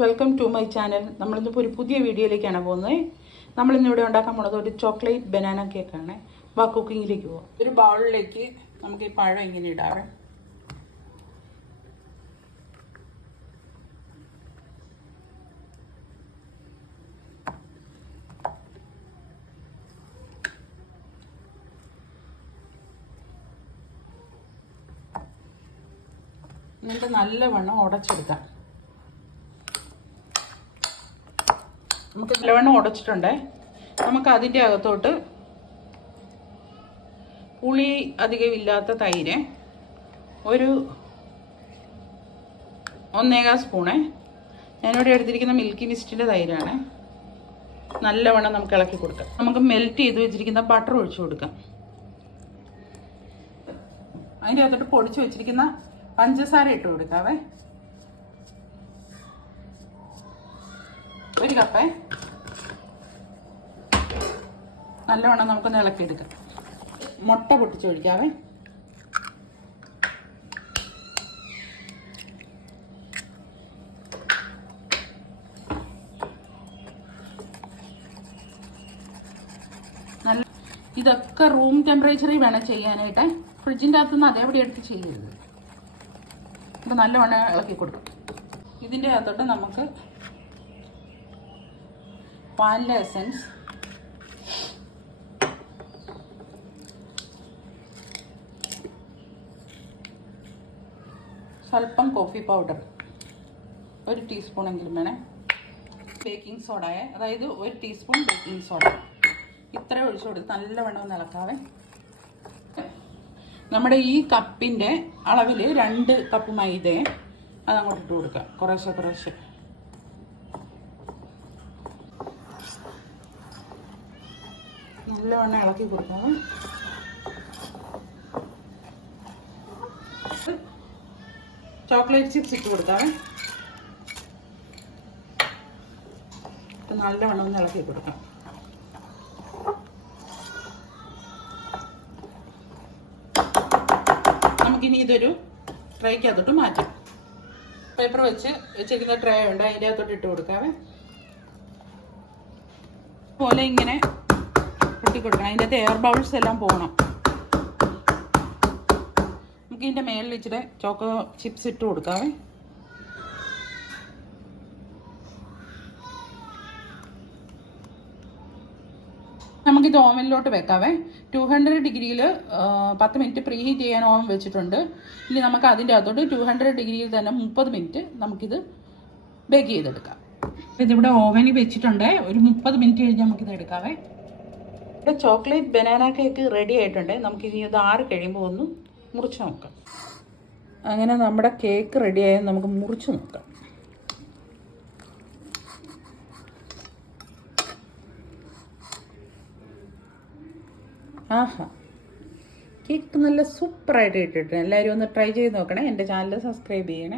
Welcome to my channel. നമ്മളിന്നിപ്പോൾ ഒരു പുതിയ വീഡിയോയിലേക്കാണ് പോകുന്നത്. നമ്മളിന്നിവിടെ ഉണ്ടാക്കാൻ പോകുന്നത് ഒരു ചോക്ലേറ്റ് ബനാന കേക്കാണ്. വാ കുക്കിങ്ങിലേക്ക് പോവാം. ഒരു ബൗളിലേക്ക് നമുക്ക് ഈ പഴം ഇങ്ങനെ ഇടാവേ. എന്നിട്ട് നല്ലവണ്ണം ഉടച്ചെടുക്കാം. നമുക്ക് നല്ലവണ്ണം ഉടച്ചിട്ടുണ്ട്. നമുക്ക് അതിൻ്റെ അകത്തോട്ട് പുളി അധികം ഇല്ലാത്ത തൈര് ഒരു 1.25 സ്പൂണ്. ഞാനിവിടെ എടുത്തിരിക്കുന്ന മിൽക്കി മിസ്റ്റിൻ്റെ തൈരാണ്. നല്ലവണ്ണം നമുക്ക് ഇളക്കി കൊടുക്കാം. നമുക്ക് മെൽറ്റ് ചെയ്ത് വെച്ചിരിക്കുന്ന ബട്ടർ ഒഴിച്ചു കൊടുക്കാം. അതിൻ്റെ അകത്തോട്ട് പൊടിച്ച് വെച്ചിരിക്കുന്ന പഞ്ചസാര ഇട്ട് കൊടുക്കാവേ. 1 കപ്പേ. നല്ലവണ്ണം നമുക്കൊന്ന് ഇളക്കിയെടുക്കാം. മുട്ട പൊട്ടിച്ചൊഴിക്കാവേ. ഇതൊക്കെ റൂം ടെമ്പറേച്ചറിൽ വേണം ചെയ്യാനായിട്ട്. ഫ്രിഡ്ജിൻ്റെ അകത്തുനിന്ന് അതേപടി എടുത്ത് ചെയ്യരുത്. അപ്പോൾ നല്ലവണ്ണം ഇളക്കി കൊടുക്കും. ഇതിൻ്റെ അകത്തോട്ട് നമുക്ക് വാനില എസൻസ്, സ്വല്പം കോഫി പൗഡർ 1 ടീസ്പൂണെങ്കിലും വേണേ, ബേക്കിംഗ് സോഡയെ അതായത് 1 ടീസ്പൂൺ ബേക്കിംഗ് സോഡ ഇത്ര ഒഴിച്ചു കൊടുത്ത് നല്ലവണ്ണം ഒന്ന് ഇളക്കാവേ. നമ്മുടെ ഈ കപ്പിൻ്റെ അളവിൽ 2 കപ്പ് മൈദയെ അതങ്ങോട്ട് ഇട്ട് കൊടുക്കുക. കുറേശ്ശെ കുറേശ്ശെ നല്ലവണ്ണം ഇളക്കി കൊടുക്കാം. ചോക്ലേറ്റ് ചിപ്സ് ഇട്ട് കൊടുക്കാവേ. നല്ലവണ്ണം ഒന്ന് ഇളക്കി കൊടുക്കാം. നമുക്കിനി ഇതൊരു ട്രേക്കകത്തോട്ട് മാറ്റാം. പേപ്പർ വെച്ചിരിക്കുന്ന ട്രേ ഉണ്ട്, അതിൻ്റെ അകത്തോട്ട് ഇട്ട് കൊടുക്കാവേ. പോലെ ഇങ്ങനെ പൊട്ടി കൊടുക്കണം. അതിൻ്റെ അകത്ത് എയർ ബൗൾസ് എല്ലാം പോകണം. നമുക്ക് ഇതിൻ്റെ മേളിൽ ഇച്ചിരി ചോക്കോ ചിപ്സ് ഇട്ട് കൊടുക്കാവേ. നമുക്കിത് ഓവനിലോട്ട് വെക്കാവേ. 200 ഡിഗ്രിയിൽ 10 മിനിറ്റ് പ്രീ ഹീറ്റ് ചെയ്യാൻ ഓവൻ വെച്ചിട്ടുണ്ട്. ഇനി നമുക്ക് അതിൻ്റെ അകത്തോട്ട് 200 ഡിഗ്രിയിൽ തന്നെ 30 മിനിറ്റ് നമുക്കിത് ബേക്ക് ചെയ്തെടുക്കാം. ഇതിവിടെ ഓവനിൽ വെച്ചിട്ടുണ്ട്. ഒരു 30 മിനിറ്റ് കഴിഞ്ഞ് നമുക്കിത് എടുക്കാവേ. ഇവിടെ ചോക്ലേറ്റ് ബനാന കേക്ക് റെഡി ആയിട്ടുണ്ട്. നമുക്കിനി ഇത് ആറി കഴിയുമ്പോൾ ഒന്ന് മുറിച്ച് നോക്കാം. അങ്ങനെ നമ്മുടെ കേക്ക് റെഡിയായാൽ നമുക്ക് മുറിച്ച് നോക്കാം. ആഹാ, കേക്ക് നല്ല സൂപ്പറായിട്ട് ഇട്ടിട്ടുണ്ട്. എല്ലാവരും ഒന്ന് ട്രൈ ചെയ്ത് നോക്കണേ. എൻ്റെ ചാനൽ സബ്സ്ക്രൈബ് ചെയ്യണേ.